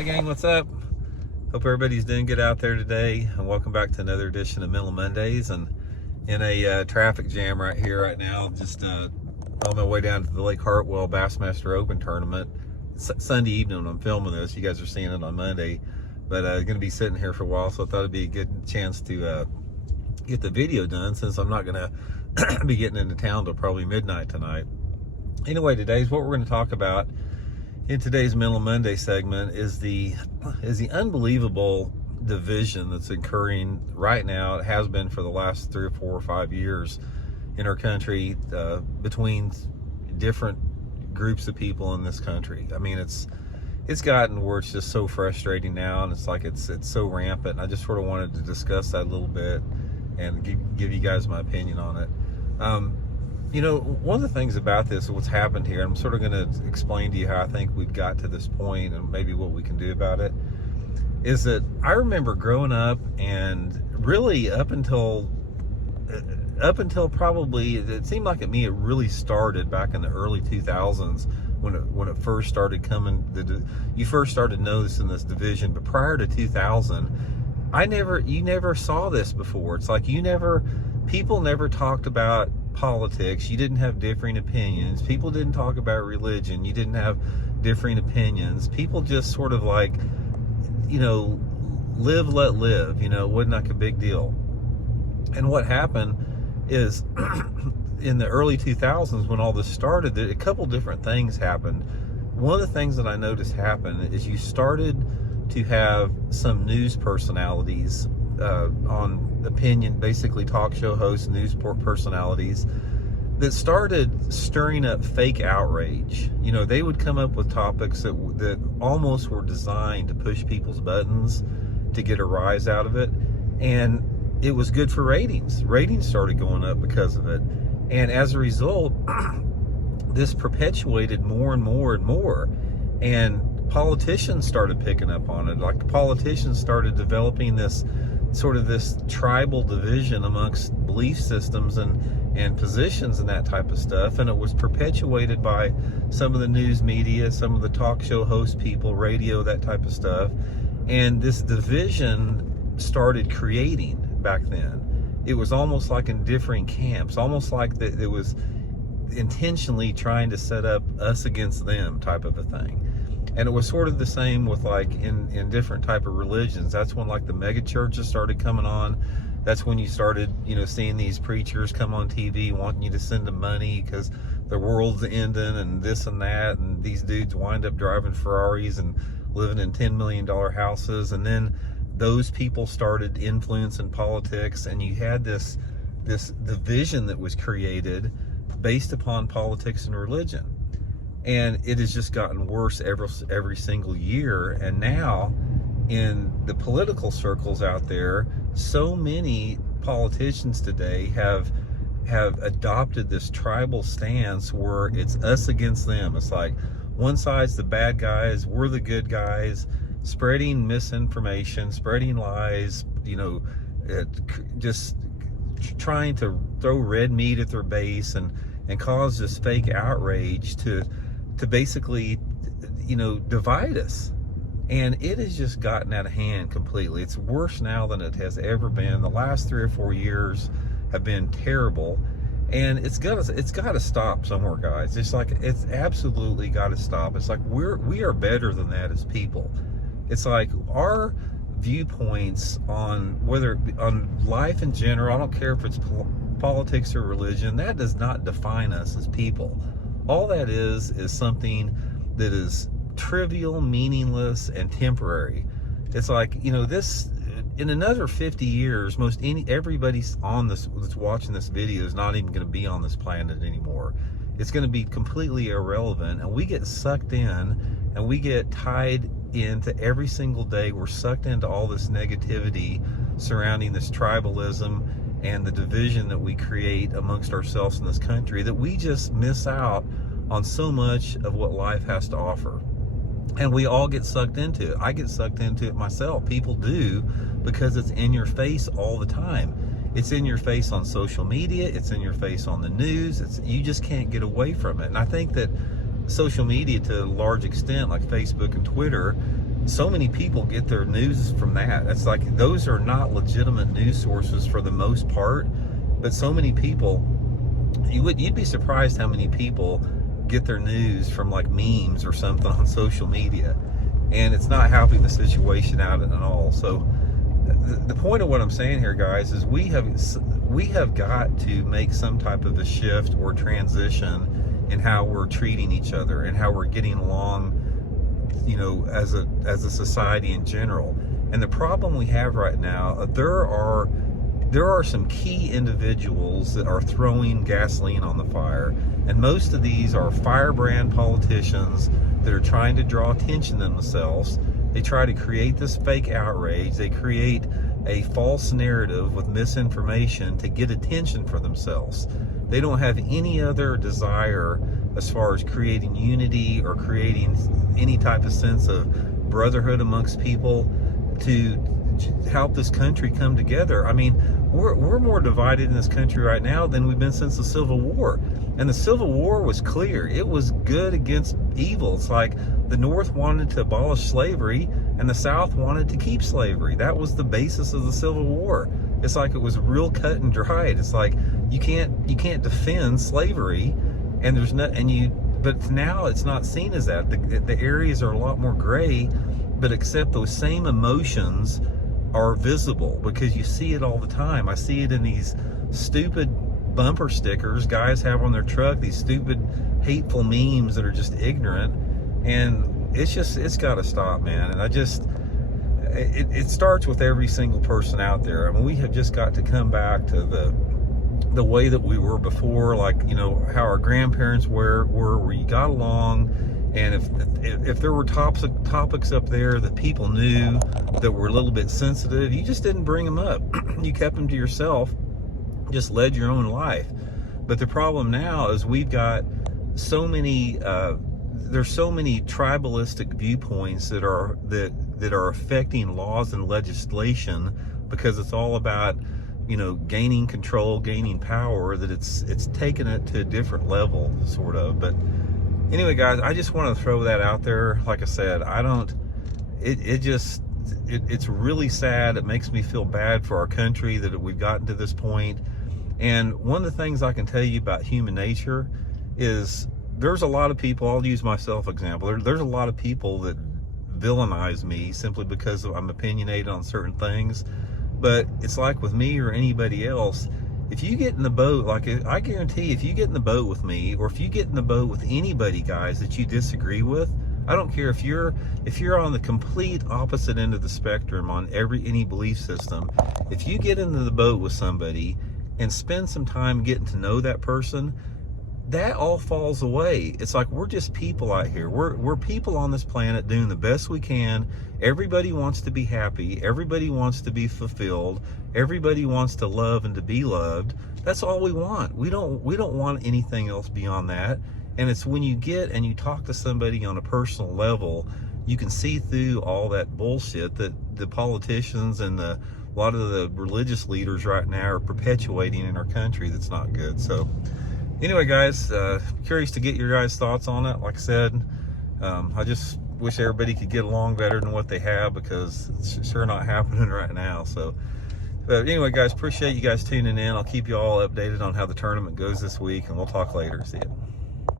Hey gang, what's up? Hope everybody's doing good out there today, and welcome back to another edition of Mental Mondays. And in a traffic jam right here, right now, just on my way down to the Lake Hartwell Bassmaster Open tournament. Sunday evening when I'm filming this, you guys are seeing it on Monday, but going to be sitting here for a while, so I thought it'd be a good chance to get the video done, since I'm not going to be getting into town till probably midnight tonight. Anyway, today's what we're going to talk about in today's Mental Monday segment is the unbelievable division that's occurring right now. It has been for the last 3 or 4 or 5 years in our country, between different groups of people in this country. I mean, it's gotten where it's just so frustrating now, and it's like it's so rampant. And I just sort of wanted to discuss that a little bit and give you guys my opinion on it. You know, one of the things about this, what's happened here, I'm sort of going to explain to you how I think we've got to this point and maybe what we can do about it, is that I remember growing up, and really up until probably, it seemed like at me it really started back in the early 2000s when it first started coming, you first started noticing this division. But prior to 2000, you never saw this before. It's like people never talked about politics. You didn't have differing opinions. People didn't talk about religion. You didn't have differing opinions. People just sort of like, live, let live, it wasn't like a big deal. And what happened is in the early 2000s, when all this started, a couple different things happened. One of the things that I noticed happen is you started to have some news personalities on opinion, basically talk show hosts, news personalities, that started stirring up fake outrage. They would come up with topics that almost were designed to push people's buttons to get a rise out of it, and it was good for ratings. Ratings started going up because of it, and as a result, this perpetuated more and more and more, and politicians started picking up on it. Like, the politicians started developing this tribal division amongst belief systems and positions and that type of stuff, and it was perpetuated by some of the news media, some of the talk show host people, radio, that type of stuff. And this division started creating back then. It was almost like in differing camps, almost like that it was intentionally trying to set up us against them type of a thing. And it was sort of the same with, like, in different type of religions. That's when, like, the mega churches started coming on. That's when you started, seeing these preachers come on TV wanting you to send them money because the world's ending and this and that. And these dudes wind up driving Ferraris and living in $10 million houses. And then those people started influencing politics, and you had this division that was created based upon politics and religion. And it has just gotten worse every single year. And now in the political circles out there, so many politicians today have adopted this tribal stance where it's us against them. It's like one side's the bad guys, we're the good guys, spreading misinformation, spreading lies, just trying to throw red meat at their base and cause this fake outrage to basically, divide us. And it has just gotten out of hand completely. It's worse now than it has ever been. The last 3 or 4 years have been terrible, and it's got to stop somewhere, guys. It's like, it's absolutely got to stop. It's like we are better than that as people. It's like our viewpoints on life in general, I don't care if it's politics or religion, that does not define us as people. All that is something that is trivial, meaningless, and temporary. It's like, this, in another 50 years, everybody on this that's watching this video is not even going to be on this planet anymore. It's going to be completely irrelevant, and we get sucked in, and we get tied into every single day. We're sucked into all this negativity surrounding this tribalism and the division that we create amongst ourselves in this country, that we just miss out on so much of what life has to offer. And we all get sucked into it. I get sucked into it myself. People do, because it's in your face all the time. It's in your face on social media. It's in your face on the news. You just can't get away from it. And I think that social media, to a large extent, like Facebook and Twitter, so many people get their news from that. It's like those are not legitimate news sources for the most part, but so many people, you'd be surprised how many people get their news from like memes or something on social media, and it's not helping the situation out at all. So the point of what I'm saying here, guys, is we have got to make some type of a shift or transition in how we're treating each other and how we're getting along, you know, as a society in general. And the problem we have right now, there are some key individuals that are throwing gasoline on the fire, and most of these are firebrand politicians that are trying to draw attention to themselves. They try to create this fake outrage. They create a false narrative with misinformation to get attention for themselves. They don't have any other desire as far as creating unity or creating any type of sense of brotherhood amongst people to help this country come together. I mean, we're more divided in this country right now than we've been since the Civil War. And the Civil War was clear. It was good against evil. It's like the North wanted to abolish slavery and the South wanted to keep slavery. That was the basis of the Civil War. It's like it was real cut and dried. It's like you can't defend slavery, and there's not, but now it's not seen as that. The areas are a lot more gray, but except those same emotions are visible because you see it all the time. I see it in these stupid bumper stickers guys have on their truck, these stupid hateful memes that are just ignorant, and it's got to stop, man. And it starts with every single person out there. I mean, we have just got to come back to the way that we were before, like, you know, how our grandparents were where you got along. And if there were topics up there that people knew that were a little bit sensitive, you just didn't bring them up. You kept them to yourself, just led your own life. But the problem now is we've got so many, there's so many tribalistic viewpoints that are affecting laws and legislation, because it's all about, you know, gaining control, gaining power, that it's taken it to a different level, sort of. But anyway, guys, I just want to throw that out there. Like I said, it's really sad. It makes me feel bad for our country that we've gotten to this point. And one of the things I can tell you about human nature is there's a lot of people, I'll use myself example, there's a lot of people that villainize me simply because I'm opinionated on certain things. But it's like with me or anybody else, if you get in the boat, like I guarantee if you get in the boat with me, or if you get in the boat with anybody, guys, that you disagree with, I don't care if you're on the complete opposite end of the spectrum on any belief system, if you get into the boat with somebody and spend some time getting to know that person, that all falls away. It's like we're just people out here. We're people on this planet doing the best we can. Everybody wants to be happy. Everybody wants to be fulfilled. Everybody wants to love and to be loved. That's all we want. We don't want anything else beyond that. And it's when you get and you talk to somebody on a personal level, you can see through all that bullshit that the politicians and a lot of the religious leaders right now are perpetuating in our country that's not good. So anyway, guys, curious to get your guys' thoughts on it. Like I said, I just wish everybody could get along better than what they have, because it's sure not happening right now. So, but anyway, guys, appreciate you guys tuning in. I'll keep you all updated on how the tournament goes this week, and we'll talk later. See ya.